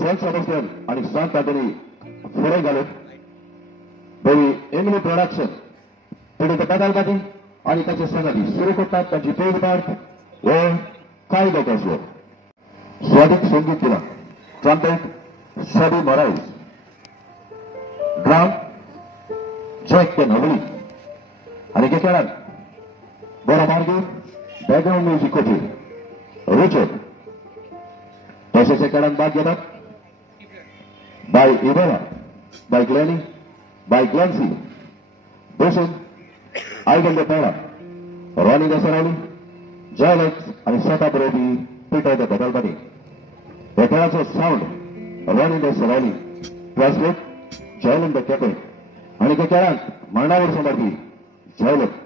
Self सदस्य आणि सांत तातडी फुडें घालून बरी एंगली प्रोडक्शन पुढे पेदालबाजी आणि त्याचे संगती सुरू करतात. त्यांची पहिली पार्ट व काही लोकांसवर स्वादिक संगीत केला. ट्रम्पेट सॅबी मोराइस, ड्रम जॅक के नवली आणि के खेळात बरो मार्गे बॅकग्राऊंड म्युझिक होते रिचर्ड. तसेच खेळात भाग घेतात बाय इबेला, बाय ग्लॅनी, बाय ग्लॅन्सी, बसून आयगंडे पहिला रॉनी दसरावली, जयलेक्स आणि स्वतः बरोबरी पीटर बदलबानी. या खेळाचं साऊंड रॉनी दसरावली, ट्रान्सलेट जयलन द कॅप्टन आणि त्या खेळात मरणावर समर्थी जयलन.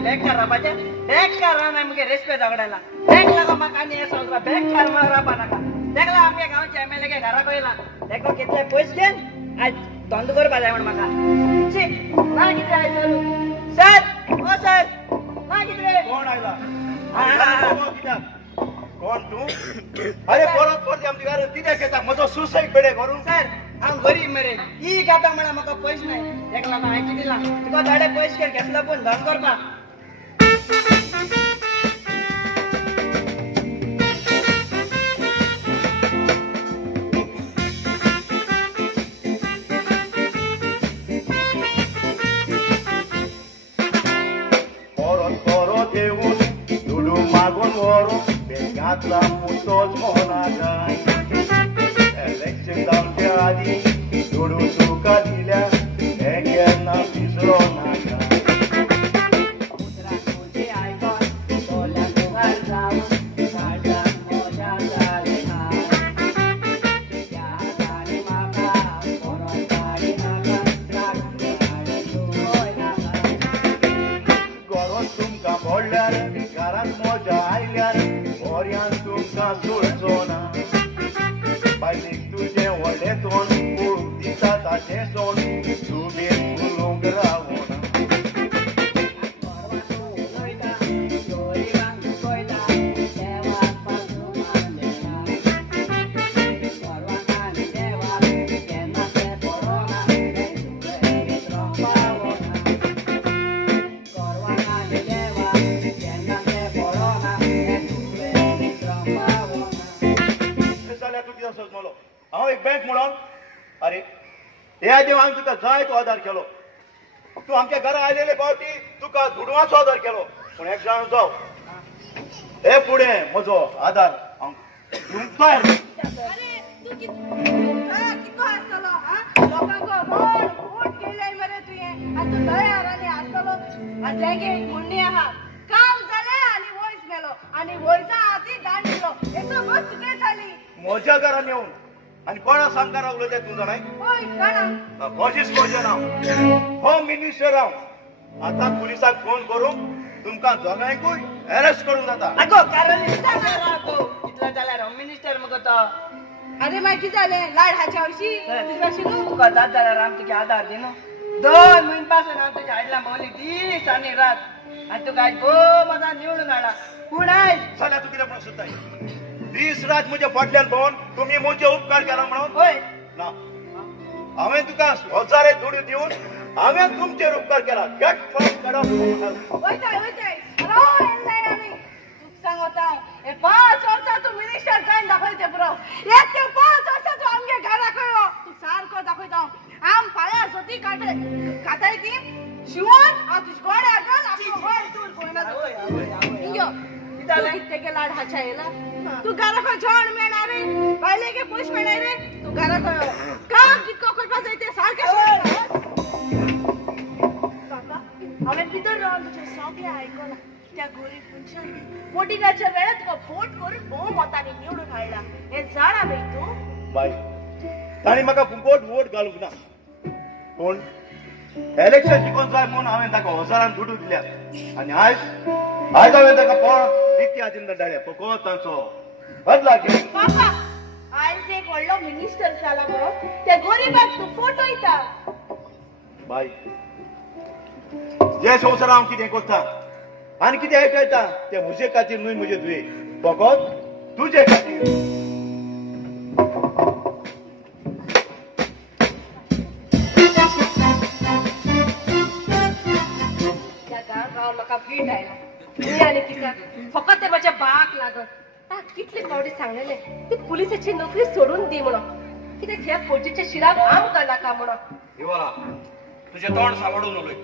Bekar apanya बेकार नಮಗೆ रेस्पेक्ट आवडायला देखला का मका नाही सांगला बेकार मारा पानाका देखला आमच्या गावच्या एमएलए के घरा कोयला देखो कितले पैसे घेन आज बंद कर बाजाय म्हण मका छी ना किती आहे सर ओ सर ना किती कोण आयला कोण तू अरे परत परत आमची घर तिथे घेता माझं सुसाईड बेडे करून सर हम गरीब मेरे ई गाता म्हणा मका पैसे नाही देखला ना ऐकी दिला तुका गाडे पैसे घेतला पण धन करता Begatla mutos monagai Election down jadi Dulu suka dila Engena pisronagai Putra kunci aikon Bola tungal ramu Sarjan moja dalehai Yadani maka Koron tari naga Rakudari tuhoy naga Goron tumka bollar Garan moja ailar Orian tumka sulzona Bailik tuje oleton Purtita tacheson Subir pulung gravona Korwan tu noita Yori bangku koita Dewat bangku mandela Korwan kani dewat Kena se corona Estuve trompawona Korwan kani dewat Kena se corona Estuve trompawona झाल्या तू किती सोचलो हांव एक bank म्हणून अरे हे आधी हांवें तुका जाय तो आदार केलो तू आमच्या घरा आयलेले पावटी तुका धुडवाचो आदार केलो पूण एक जाण जाव हे फुडें म्हजो आदार हांव तुमकां अरे तू कितो आसतलो हा लोकांको रोड वोट केल्याय मरे तुये आनी तू तयारानी आसतलो आनी तेगे म्हणणी आहा काम जालें आनी वयस गेलो आनी वयसा आदी दान दिलो हेचो बस तुके जाली म्हज्या घरान येवन आनी कोणा सांगता रावलो तें तूं जाणाय होय काणा कोशीश करचें ना होम मिनिस्टर हांव आतां पुलिसाक फोन करून तुमकां दोगांयकूय अरेस्ट करूंक जाता अगो कारण रावतो कितला जाल्यार होम मिनिस्टर मगो तो अरे मागीर कितें जालें लाड हाच्या हरशी तुका तुका जात जाल्यार आमी तुगे आधार दी न्हू 2 म्हयने पासून हांव तुज्या आयडला भोंवली दीस आनी रात आनी तुका आयज मजा निवडून हाडा पूण आयज जाल्यार तूं कितें म्हणून सोदताय दीस रात म्हज्या फाटल्यान भोंवन तुमी म्हजे उपकार केला म्हणून होय ना हांवें तुका 1000 जोडी दिवन हांवें तुमचेर उपकार केला गेट फ्रॉम कडप वयताय राव येयलाय आमी तूक सांगता हे 5 वर्सां तू मिनिस्टर जावन दाखयते पुरो एक ते 5 वर्सां तू आमगे घरा कळो तू सारको दाखयता आम फाल्यां सोती काटाय ती शिवून हांव तुज गोड्या घाल आपलो गोड दूर पळयना इंग्यो जालें तेगे लाड हाच्या येला तू घरा खंय जेवण मेळना रे भायले गे पयशे मेळनाय रे तू घरा खंय काम कितको करपा जाय ते सारकें काका हांवें भितर रावन तुजें सगळें आयकलां त्या गरीब मनशान वोटिंगाच्या वेळार तुका फोट करून भोव मतांनी निवडून हाडला हें जाणा न्हय तूं बाय ताणी म्हाका फुकट वोट घालूंक ना पूण इलेक्शन जिखून जाय म्हूण हांवें ताका 1000 दुडू दिल्यात आनी आयज हांवें ताका परत नित्य आजिंद धाडल्या फकत तांचो बदला घे काका आयज एक व्हडलो मिनिस्टर जाला गो त्या गरीबाक तूं फोटोयता बाय जे संवसार हांव कितें करता आनी कितें आयकयता तें म्हजे खातीर न्हय म्हजे तुवें फकत तुजे खातीर म्हाका वीट आयला आनी कित्याक फकत ते म्हज्या बाक लागत ताक कितले फावटी सांगलेले ती पुलिसाची नोकरी सोडून दी म्हणून कित्याक ह्या पोटीच्या शिराक आमकां नाका म्हणून देवाला तुजें तोंड सांबाळून उलय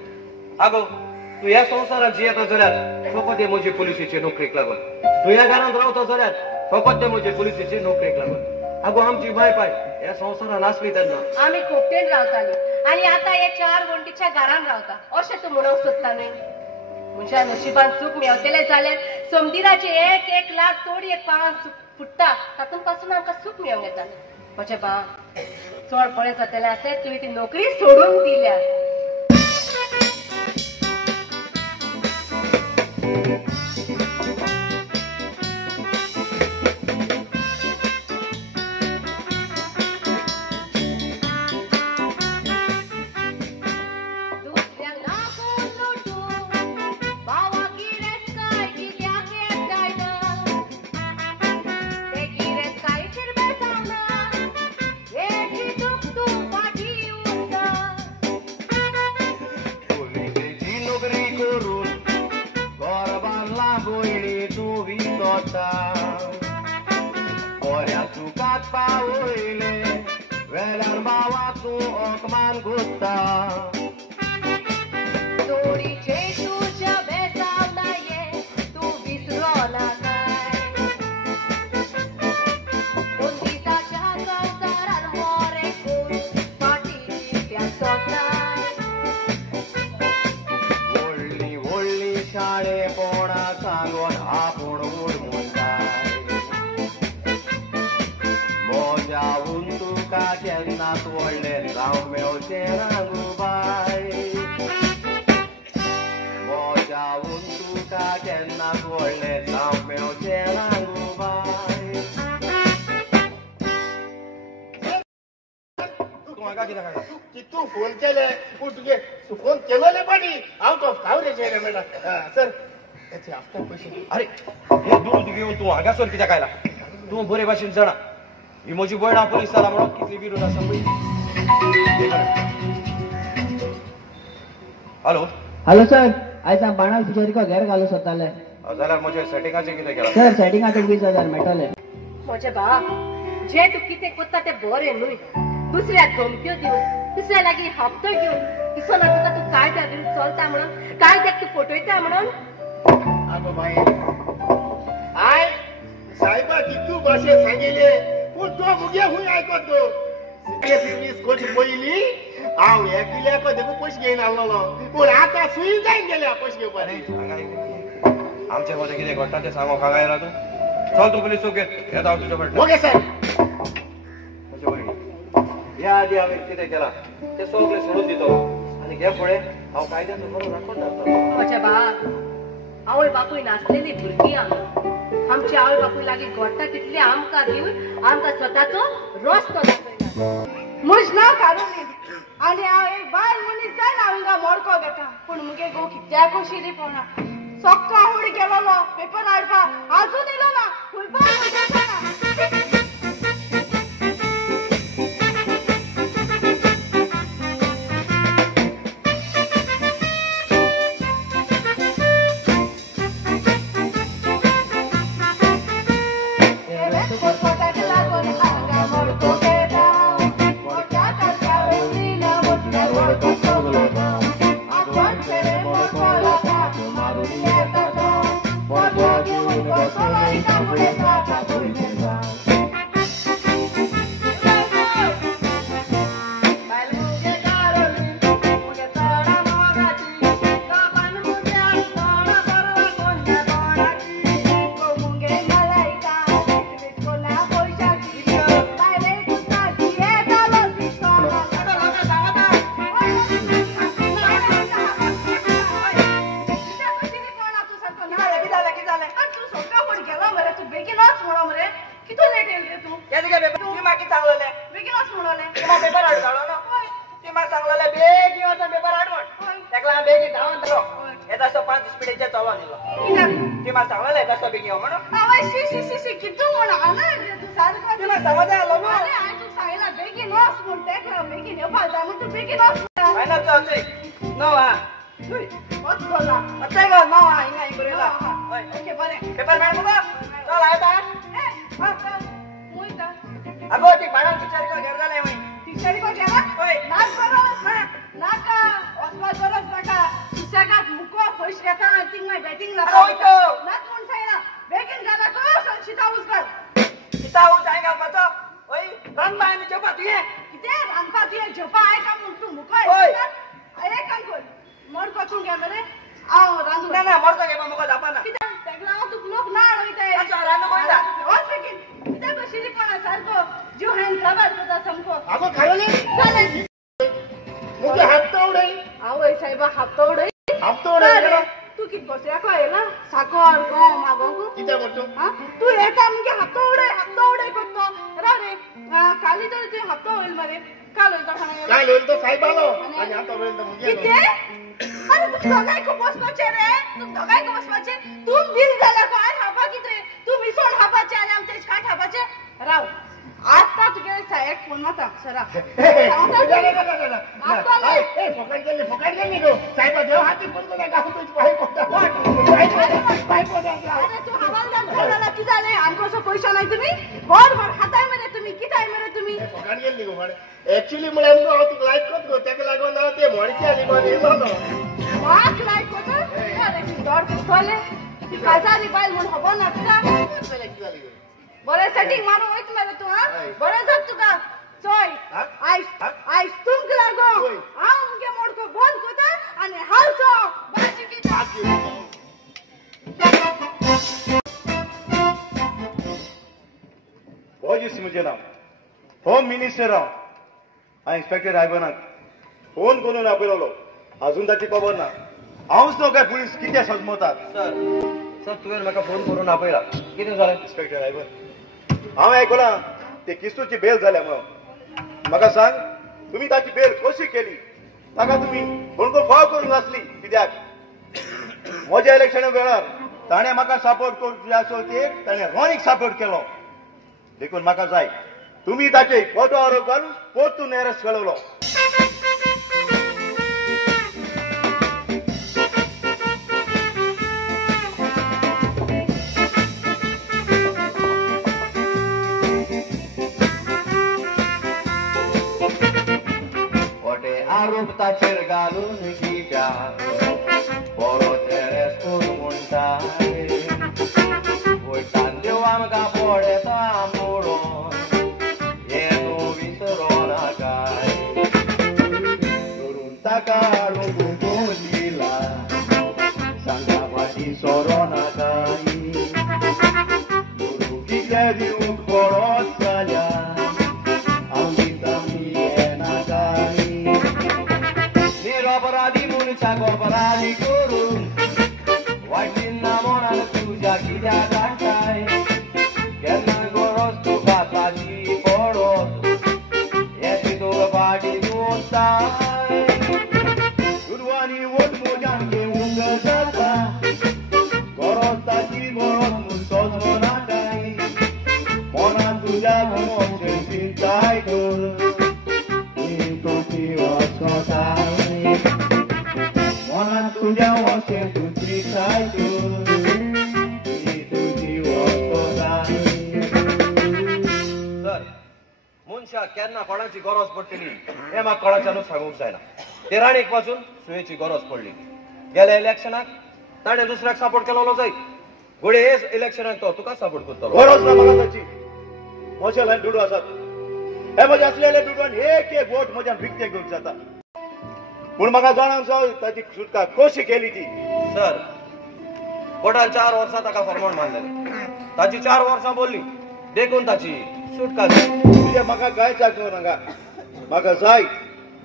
आगो तूं ह्या संवसारांत जियेता जाल्यार फकत हे म्हजे पुलिसेचे नोकरेक लागून तूं ह्या घरांत रावता जाल्यार फकत ते म्हजे पुलिसेचे नोकरेक लागून आगो आमची बाय पाय ह्या संवसारांत आसली तेन्ना आमी खोपटेन रावताली आनी आतां हे 4 वण्टीच्या घरान रावता अशें तूं म्हणूंक सोदता न्हय म्हज्या नशिबान चूक मेवतले जाल्यार समदिराचे 1 लाख तोडी एक पावस फुट्टा तातूंत पासून आमकां सूख मेळूंक येता म्हजे बा चड पळय जातले आसले तुवें ती नोकरी सोडून दिल्या वयली तूं विसोता बऱ्या चुकात पावयले वेल्यान बावा तूं ओकमान गुत्ता जोडीचे तुझ्या बेसाव नाये तू विसरला काय दोन दिसाच्या संसारात मोरे करून फाटी प्यासोताय व्हडली व्हडली शाळे पोणा सांगून आपूण उडमुंताय मोजावून तुका केन्नाच व्हडलें जावं मेवचें रांगू बाय मोजावून तुका केन्नाच व्हडलें जावं मेवचें रांगू बाय तू फोन केले पूण तुगे फोन केलोले पाटी out of coverage ray madam sir याचे आफ्टर पैसे अरे हे दूर घेऊन तू हांगासर कित्याक आयला तूं बरे भाशेन जाणा ही म्हजी भयण पुलीस जाला म्हणून कितली विरोध आसा हॅलो हॅलो सर आयज हांव बाणाल पिक्चरीको घेर घालूं सोदताले जाल्यार म्हजे सेटिंगाचें कितें केलां सर सेटिंगाचे 20,000 मेळटले म्हजे बाप जे तू कितें कोत्ता तें बरें न्हय दुसऱ्याक धमक्यो दिवन दुसऱ्या लागीं हप्तो घेवन दिसना तुका तू कायद्या विरुद्ध चलता म्हणून कायद्याक तू फटयता म्हणून आगो बाय आय साहेबा कितू भाशे सांगिले पूण तो मुगे हुंय आयकत गो सर्वीस कोच पयली हांव एकल्याक देखू पयशे घेवन आसलोलो पूण आतां सुई जायन गेल्या पयशे घेवपाक आमचे मध्ये कितें घडटा तें सांगोक हांगा येला तूं चल तूं पुलीस चौकेत येता हांव तुज्या फाटल्यान ओके सर म्हजे भयणी ह्या आदी हांवें कितें केलां तें सगळें सोडून दितो आनी हे फुडें हांव कायद्याचो बरो राखण धरतलो म्हज्या बाप आवय बापूय नासलेली भुरगीं आमची आवय बापूय लागीं घडटा तितले आमकां दिवन आमकां स्वताचो रस्तो दाखयला म्हजें नांव कारुणी आनी हांव एक बायल मनीस जावन हांव हिंगा मोडको घेता पूण मुगे घोव कित्याक शिरी पोना सक्का हुडी गेलोलो पेपर हाडपाक आजून येयलो ना खुलपा साहेब तू हवालदार झाला की झाले आमको असं पैसा नाही तुम्ही बरोबर हाताय मरे तुम्ही किताय मरे तुम्ही फकान गेली गो मारे ऍक्च्युअली मला एमको हावती लाईक करत गो त्याका लागून ना ते मोडची आली मध्ये झालो वाक लाईक होतं अरे डॉट खोले काजारी बाई म्हणून हबो ना तुला बरे सेटिंग मारू होईत मरे तू हा बरे जात तुका सोय आईस तुमक लागो आमगे मोडको बंद कोता आणि हालचो बाजी की भोजीस मुझे नाव होम मिनिस्टर राव हांवें इन्स्पेक्टर रायबनाक फोन करून आपयलो अजून ताची खबर ना हांवच न्हू काय पुलीस कितें सजमवतात सर तुवें म्हाका फोन करून आपयला कितें जालें इन्स्पेक्टर रायबन हांवें आयकलां ते किस्तूची बेल जाल्या म्हणून म्हाका सांग तुम्ही ताची बेल कशी केली ताका तुम्ही कोण फाव करूंक नासली कित्याक म्हज्या इलेक्शना वेळार ताणें म्हाका सपोर्ट करूंक जाय आसो ते ताणें रॉनीक सपोर्ट केलो देखून म्हाका जाय तुम्ही ताचे खोटो आरोप घालून परतून अरेस्ट केलो आरोप ताचेर घालून कित्या परत एरेस्ट करून म्हणटाय वयतान देव आमकां पडयता मोडोन हें तूं विसरो नाकाय धरून ताका हाडून गुंफून दिला सांगा फाटीं सोरो नाकाय धरून कितें दिवंक परत जाल्यार अपराधी मनशा अपराधी करून वायटीन नामोनान तुझ्या कित्या काडटाय केन्ना गरज तुका ताची पडत येते तुका फाटी दोस्ताय दुर्वानी वोट मोजान घेवंक जाता गरज ताची गरज म्हूण सोजो नाकाय मोनान तुज्या घोमोचे चिंताय कर तुझ्या वसे तुझी काय तुझी सर मनशा केन्ना कोणाची गरज पडटली हे म्हाका कोणाच्यानूच सांगूंक जायना ते राणीक पासून सुयेची गरज पडली गेल्या इलेक्शनाक ताणें दुसऱ्याक सपोर्ट केलो जाय घोडे हे इलेक्शनाक तो तुका सपोर्ट करतलो गरज ना म्हाका ताची म्हज्या लायन दुडू आसात हे म्हज्या असलेले दुडवान एक एक वोट म्हज्यान विकते घेवंक जाता पूण म्हाका जाणांक जाय ताची सुटका कशी केली ती सर कोर्टान 4 वर्सां ताका फर्मोण मारलेलें ताची 4 वर्सां बोलली देखून ताची सुटका जाली तुजे म्हाका कांय जागो नाका म्हाका जाय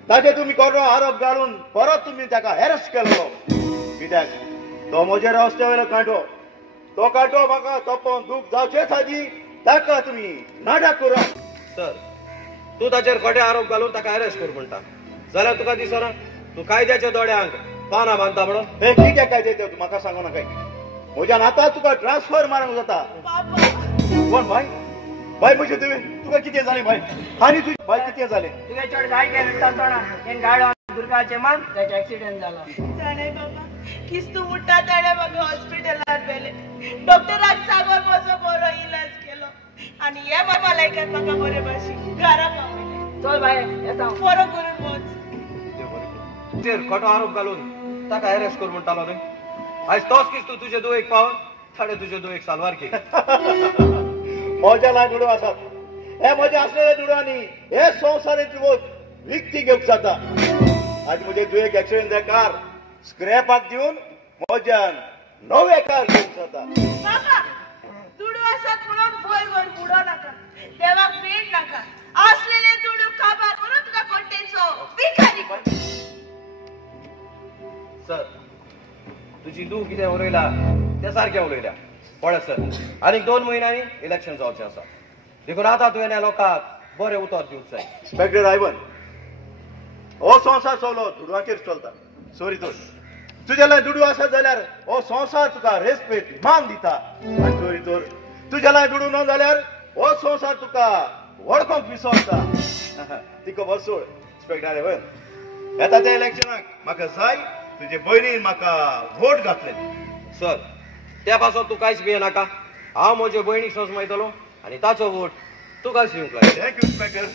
ताचे तुमी खोटो आरोप घालून परत तुमी ताका अरेस्ट केलो कित्याक तो म्हजे रस्त्या वयलो कांटो तो कांटो म्हाका तोपोवन दूख जावचेच हाजी ताका तुमी नाटक करा सर तूं ताचेर खोटे आरोप घालून ताका अरेस्ट कर म्हणटा जाल्यार तुका दिसना तू कायद्याच्या दोड्यांक पानां बांदता म्हणून हे कित्याक कायदे ते म्हाका सांगू नाका म्हज्यान आतां तुका ट्रान्सफर मारूंक जाता कोण भाई भाई म्हजे तुका कितें जालें भाई आनी तुजी भाई कितें जालें तुगे चड गाडी घेवन आसतना तेन गाडो दुर्गाचे मान ताचो एक्सिडेंट जाला जाणे बाबा किस्तू उठा ताणे म्हाका हॉस्पिटलात व्हेले डॉक्टराक सांगून म्हजो बरो इलाज केलो आनी हे बाबा लायकात म्हाका बरे भाशेन घरा पावयले चल बाय येता बरो करून वच तुजेर खोटो आरोप घालून ताका अरेस्ट कर म्हणटालो न्हय आयज तोच किस्तू तुजे दुयेक पावन ताणें तुजे दुयेक सालवार केली म्हज्या लायन दुडू आसात हे म्हजे असलेले दुडवांनी हे संवसाराची वोट विकती घेवंक जाता आज म्हजे दुयेक एक्सिडेंट कार स्क्रॅपाक दिवन म्हज्यान नवे कार घेवंक जाता बाबा दुडू आसात म्हणून वयर वयर बुडो नाका देवाक भेट नाका असलेले दुडू काबार म्हणून तुका कोट्टेचो भिकारी सर तुजी दूख कितें उलयला ते सारकें उलयल्या पळय सर आनीक 2 म्हयन्यांनी इलेक्शन जावचें आसा देखून आतां तुवें ह्या लोकांक बरें उतर दिवंक जाय इन्स्पेक्टर रायबन हो संवसार चलो दुडवांचेर चलता सॉरी तुजे लायन दुडू आसत जाल्यार हो संवसार तुका रेस्पेक्ट मान दिता आनी सॉरी तुजे लायन दुडू ना जाल्यार हो संवसार तुका वळखोंक विसरता ती खबर सोड इन्स्पेक्टर रायबन येता त्या इलेक्शनाक म्हाका जाय तुजे भयणीन म्हाका वोट घातले सर त्या पासून तू कांयच भिये नाका हांव म्हज्या भयणीक समजयतलो आनी ताचो वोट तुकाच दिवंक लागला थँक्यू इन्स्पेक्टर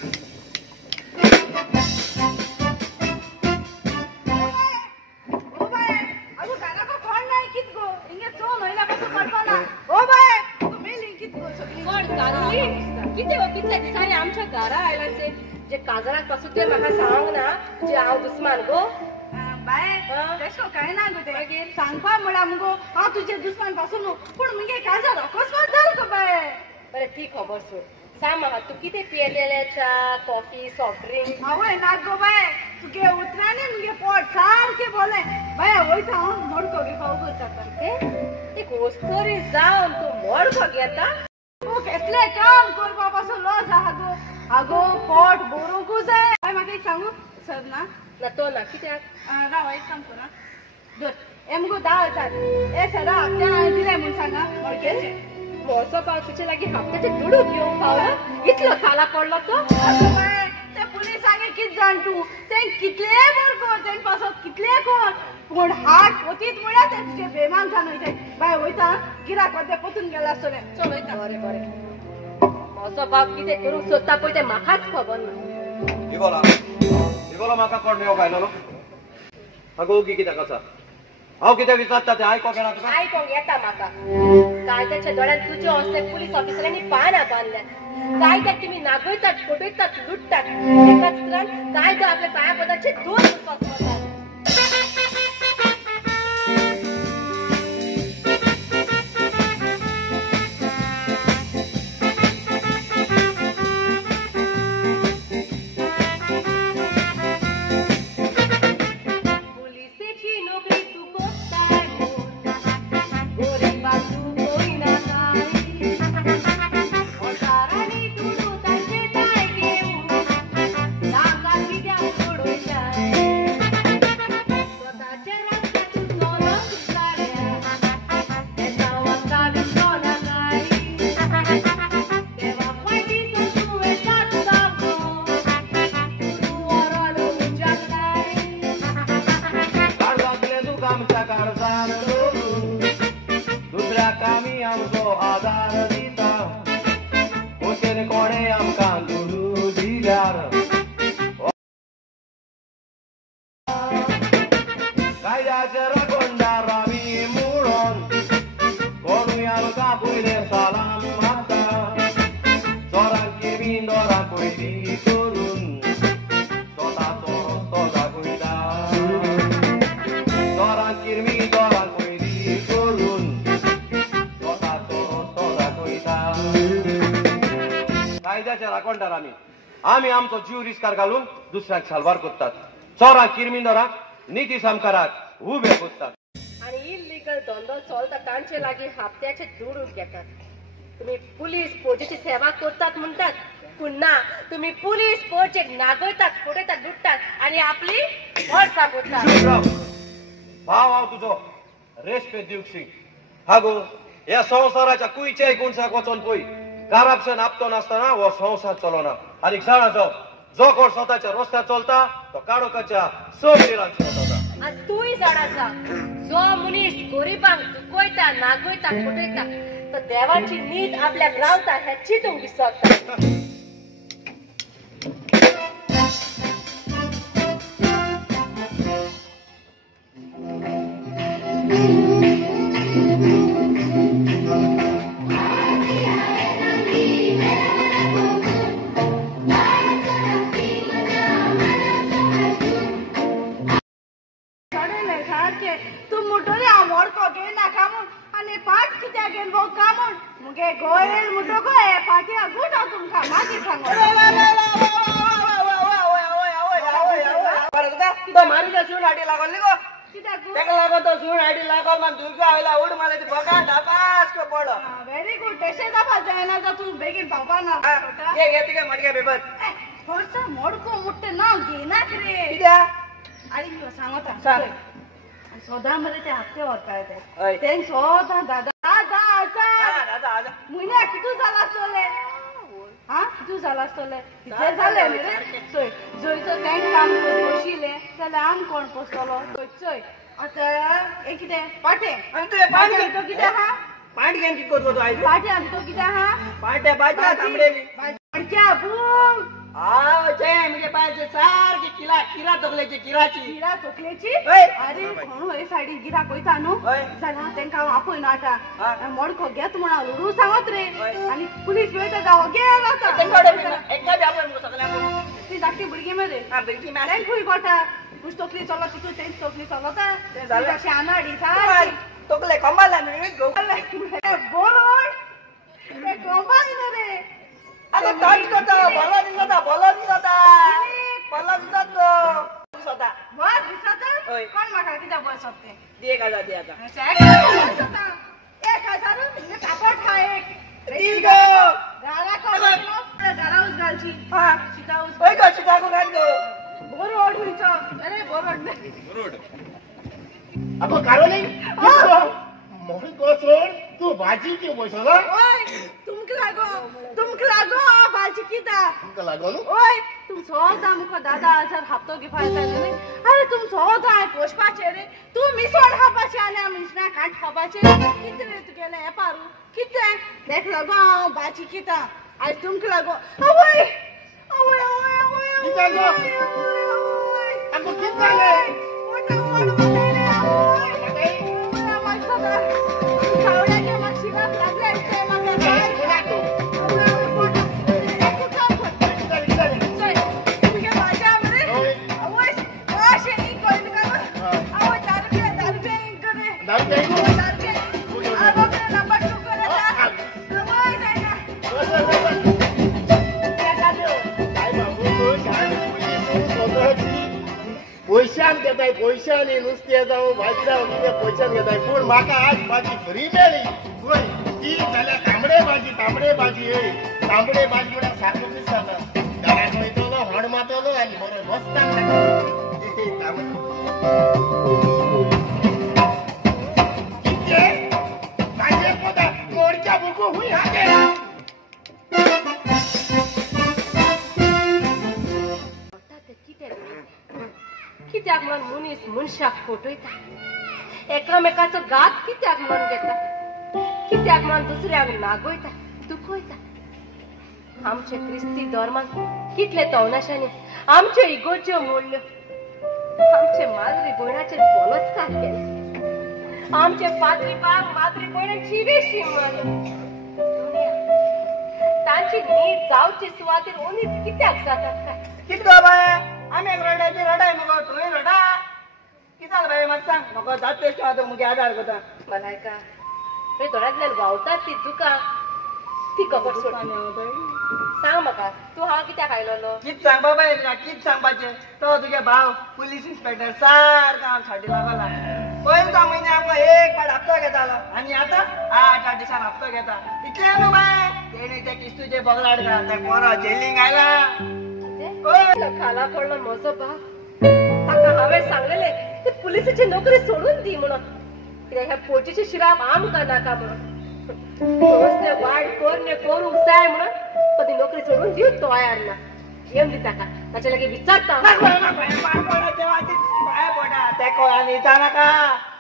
ओ बाय अगो घराको कोण नाही कित गो इंगे चोन होईना कसं पडपाना ओ बाय तू मेली कित गो सगळी कोण कारुली कितले दिसांनी आमच्या घरा आयलाचे जे काजराक पासून ते म्हाका सांग ना जे हांव दुस्मान गो बाय तेशो काय ना गो ते सांगपा म्हणा मुगो हांव तुजे दुस्मान पासून पूण मुगे काजार अकस्मात जाल गो बाय बरें ती खबर सोड सांग म्हाका तू कितें पियेलेले च्या कॉफी सॉफ्ट ड्रिंक आवय नाक गो बाय तुगे उतराने मुगे पोट सारके बोले बाय वयता हांव मोडको बी खाऊ गो जाता एक वस्तोरी जावन तू मोडको घेता तू कसले काम करपा पासून लॉस आहा गो आगो पोट बोरूंकू जाय बाय म्हाका एक सांगू सर ना ना तो ना कित्याक राव एक काम करा दोन ए मुगो 10,000 ए सरा हप्त्यान हांवें दिले म्हूण सांगा मोडकेचे मोसो पाव तुजे लागीं हप्त्याचे दुडू घेवंक पावला इतलो खाला पडलो तो आगो बाय ते पुलिसांगे कित जाण तूं तें कितले बर गो तें पासो कितले कोण पूण हात वतीत म्हळ्यार ते तुजे बेमान जाण वयताय बाय वयता गिराक वते पोतून गेला आसतले चल वयता बरें बरें मोसो पाव कितें करूंक सोदता पळय तें म्हाकाच खबर ना इगोला म्हाका कोण मेळोंक आयलो आगो ओगी कित्याक आसा हांव कितें विचारता तें आयकोंक येना तुका आयकोंक येता म्हाका कायद्याच्या दोळ्यान तुजे असले पुलीस ऑफिसरांनी पानां बांदल्यात कायद्याक तुमी नागयतात फटयतात लुटतात एकाच तरान कायदो आपल्या पांया पदाचे दोन विश्वास करतात आमी आमचो जीव रिस्कार घालून दुसऱ्याक साल्वार करतात चोराक किरमिंदोराक निती समकाराक उबे करतात आणि इल्लीगल धंदो चलता तांचे लागीं हप्त्याचे दुडूच घेतात तुम्ही पुलीस फौजेची सेवा करतात म्हणतात पूण ना तुम्ही पुलीस फौजेक नागयतात फटयतात लुटतात आणि आपली वर्सां करतात भाव हांव तुजो रेस्पेद दिवंक शिक हागो ह्या संवसाराच्या खंयच्याय कोणसाक वचोन पळय करप्शन आपतो नासतना हो संवसार चलोना आनी जाणा जो कोण स्वताच्या रस्त्यार चलता तो काडोकाच्या सोबीरांची वचता आनी तूंय जाण आसा जो मनीस गरीबांक दुखयता नागयता फटयता तो देवाची नीत आपल्याक रावता हें चिंतूंक विसरता मुगे गोयल मुठो को ए पाटी गुटा तुमका माती सांगो तो मारीचा सून हाडी लागली गो तेका लागो तो सून हाडी लागल मन दुर्गा आयला उड मला ती बघा डापास को पडो व्हेरी गुड टेशन दाबा जायना तर तू बेगीन पावपा ना ये घेते का मडके पेपर थोडसा मोडको मुट्टे ना घेना रे किद्या अरे मी सांगता सांग सोदा मरे ते हप्ते वरता हय. ते तें सोदा दादा दादा दादा आजा मुन्या कितू जाला सोले हा कितू जाला सोले कितले झाले रे सोय जोयचो तें काम कर बशिले जाल्यार आम कोण पोसतलो चोय आता हे कितें पाटे आणि तुझे पाट पाटे घेऊन तो कितें आहा पाट घेऊन किती करतो आयज पाटे आनी तो कितें आहा पाट्या बाजा तांबडेली भाजच्या बूम हाव जय म्हणजे पाहिजे सारखी किरा तोकल्याची किराची गिरा तोकलेची हय. अरे कोण हे सायडीक गिरा कोयता न्हू हय. जाल्यार तेंका हांव आपयना हा. आतां मोडको घेत म्हणा उडू सांगत रे हय. आनी पुलीस वयता जावं गेला तेंकडे एकदा बी आपण मुगो सगळ्यांक ती धाकटी भुरगीं मरे हा भुरगीं मार तेंक खूय गोटा तुज तोकली चलो तितू तेंच तोकली चलता तें जालें. तशी आनाडी सारकी तोकले कमाला न्ही बोल ते कोंबाय न्हू रे आता टच करता भलो दिसता भलो दिसता बस दिसता हय. कोण म्हाका कित्याक बस सोदते दे 1000 दे आता 1000 तुमगे कापड खा एक रील गो घरा कोण घरा उच घालची हा सीता उच ओय गो शिकागो घाल गो बोरोड हुंयचो अरे बोरोड आपण कारोली मोहन को सोड तू भाजी की बसला ओय तुमक लागो बालची किता तुमका लागून ओय तुम सोदा मुको दादा 1000 हप्तो गिफायता रे अरे तुम सोदा पोषपाचे रे तू मिसोड हापाचे आले मिसना काट हापाचे किते रे तुगेले हे पारू किते देख लगो बाची किता आज तुमक लागो ओय ओय ओय ओय किता गो आपण कित झाले मोठा मोठा सावड्या के मच्छीला लागले ते मग पैशान घेताय पैशांनी नुस्तें जावं भाजी जावं कितें पैशान घेताय पूण म्हाका आज भाजी फ्री मेळ्ळी पळय ती जाल्यार तांबडे भाजी हय तांबडे भाजी म्हळ्यार सारको दिसता घराक वयतलो हण मातलो आनी बरो मस्तान कितें भाजी पोता मोडच्या बुकू हुंय हागे कित्याक म्हणून मनीस मनशाक फटयता एकामेकाचो घात कित्याक म्हणून घेता कित्याक म्हणून दुसऱ्याक नागयता दुखयता आमचे क्रिस्ती धर्मान कितले तवनाशांनी आमच्यो इगोच्यो मोडल्यो आमचे माद्री भयणाचेर बलात्कार केले आमचे पाद्री बाग माद्री भयणांची वेशी मारली तांची नीट जावची सुवातेर ओनीत कित्याक जातात काय कित गो बाय आम्ही रडायची रडाय मगो तुवें रडा कित जालें बाय म्हाका सांग म्हाका जात पेस्ट आहा मुगे आधार करता मलायका रे दोळ्यांतल्यान व्हांवतात ती दुकां ती कबर सोड सांग म्हाका तूं हांव कित्याक आयलोलो कित सांग बाबा कित सांगपाचें तो तुगे भाव पुलीस इन्स्पेक्टर सारको हांव छाटी लागला पयलींच्या म्हयन्या आमकां एक पाट हप्तो घेतालो आनी आतां 8 दिसान हप्तो घेता इतले न्हू बाय तेणे ते किस्तूचे बोगलाड ते पोरो जेलींक आयला खाला पडलो म्हजो भाव ताका हांवें सांगलेले ते पुलिसाची नोकरी सोडून दी म्हणून कित्याक ह्या पोटीचे शिराप आमकां नाका म्हणून ते वाट करने करूंक जाय म्हणून पण ती नोकरी सोडून दिवं तयार ना येवन दी ताका ताचे लागीं विचारता पांय पडा तेको आनी विचारनाका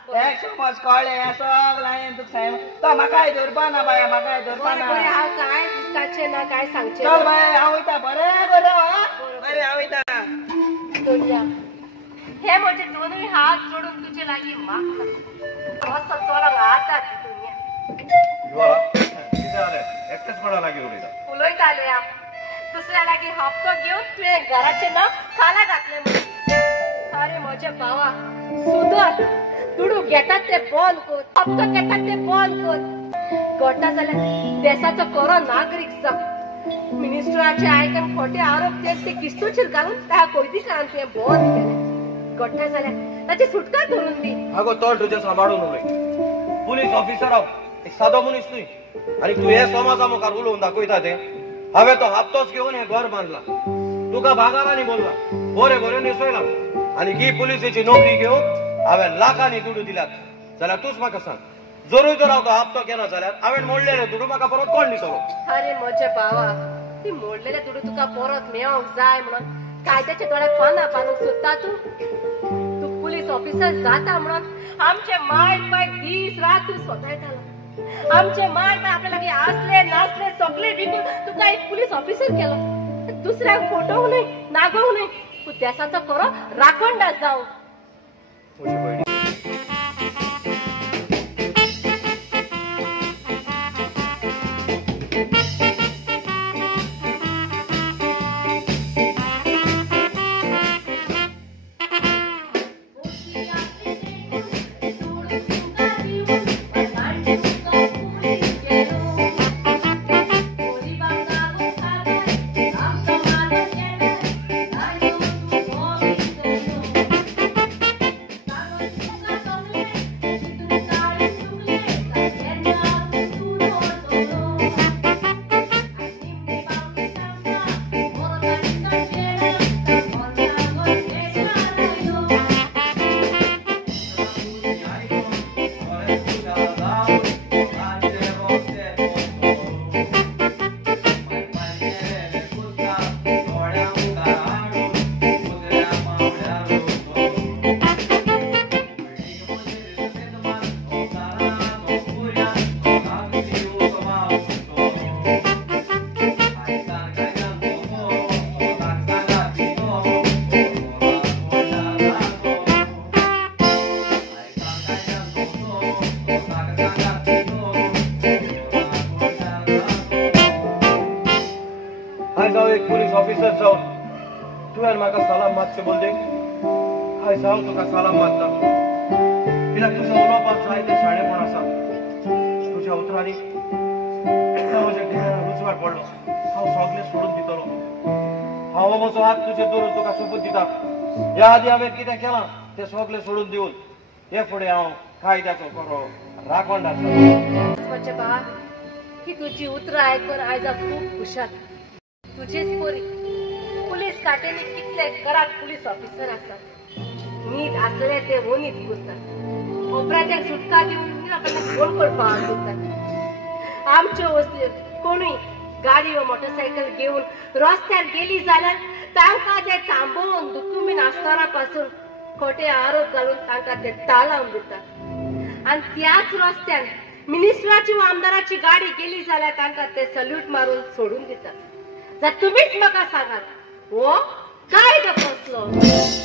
एक समज कळ्ळे सगळें तुका सांग तो म्हाकाय धरपा ना बाय म्हाकाय धरपा ना हांव काय दिसताचें ना काय सांगचें चल बाय हांव वयता बरें बरें हांव वयता दोनया हे म्हजे दोनूय हात जोडून तुजे लागीं मागता असो चोराक आतां दुनिया कितें जालें एकटेच कोणा लागीं उलयता उलयताले हांव दुसऱ्या लागीं हप्तो घेवन तुवें घराचें नांव खाला घातलें म्हणून अरे म्हज्या भावा सुदर दुडू घेतात ते बंद कर हप्तो घेतात ते बंद कर घडटा जाल्यार देशाचो खरो नागरीक जाव मिनिस्टराचे आयकन खोटे आरोप ते किस्तूचेर घालून त्या कोयतीकारान तें बंद केलें घडटा जाल्यार ताची सुटका करून दी हागो तोंड तुजें सांबाळून उलय पुलीस ऑफिसर हांव एक सादो मनीस न्हय आनी तूं हे समाजा मुखार उलोवन दाखयता तें हांवें तो हप्तोच घेवन हें घर बांदलां तुका भागारांनी बोलला बरे बऱ्यो न्हेसयला आनी ही पुलिसेची नोकरी घेवन हांवें लाखांनी दुडू दिल्यात जाल्यार तूंच म्हाका सांग जरूय जर हांव तो हप्तो केना जाल्यार हांवें मोडलेले दुडू म्हाका परत कोण दितलो अरे म्हजे भावा ती मोडलेले दुडू तुका परत मेळोंक जाय म्हणून कायद्याच्या दोळ्याक पानां बांदूंक सोदता तूं पुलीस पुलीस ऑफिसर जाता म्हणून आमचे माय पाय दीस रात स्वतः येतालो आमचे माय पाय आपल्या लागी आसले नाचले सगळे विकून तुका एक पुलीस ऑफिसर केलो दुसऱ्याक फोटो नाही नागवू नाही देशाचो करो राखोंडा जाऊ सलाम मारता तिला तुझं उलोवपाक जाय तें शाणेपण आसा तुज्या उतरांनी म्हज्या ढेरार रुजवाड पडलो हांव सगळें सोडून दितलो हांव म्हजो हात तुजे दवरून तुका सोपूत दिता ह्या आदी हांवें कितें केलां तें सगळें सोडून दिवन हे फुडें हांव कायद्याचो बरो राखोंड आसा म्हजे बा ही तुजी उतरां आयकून आयज हांव खूब खुशाल तुजेच पोरी पुलीस काटेनी कितले घरात पुलीस ऑफिसर आसात नीट असले ते वो नीट करतात कोपऱ्याच्या सुटका दिवन आपल्याला फोन करपाक करतात आमच्यो वस्तू कोणूय गाडी वा मोटरसायकल घेऊन रस्त्यार गेली जाल्यार तांकां ते थांबोवन दुकुमीन आसतना पासून खोटे आरोप घालून तांकां ते टाळावन दितात आणि त्याच रस्त्यान मिनिस्टराची वा आमदाराची गाडी गेली जाल्यार तांकां ते सल्यूट मारून सोडून दितात जर तुम्हीच म्हाका सांगात हो काय कसलो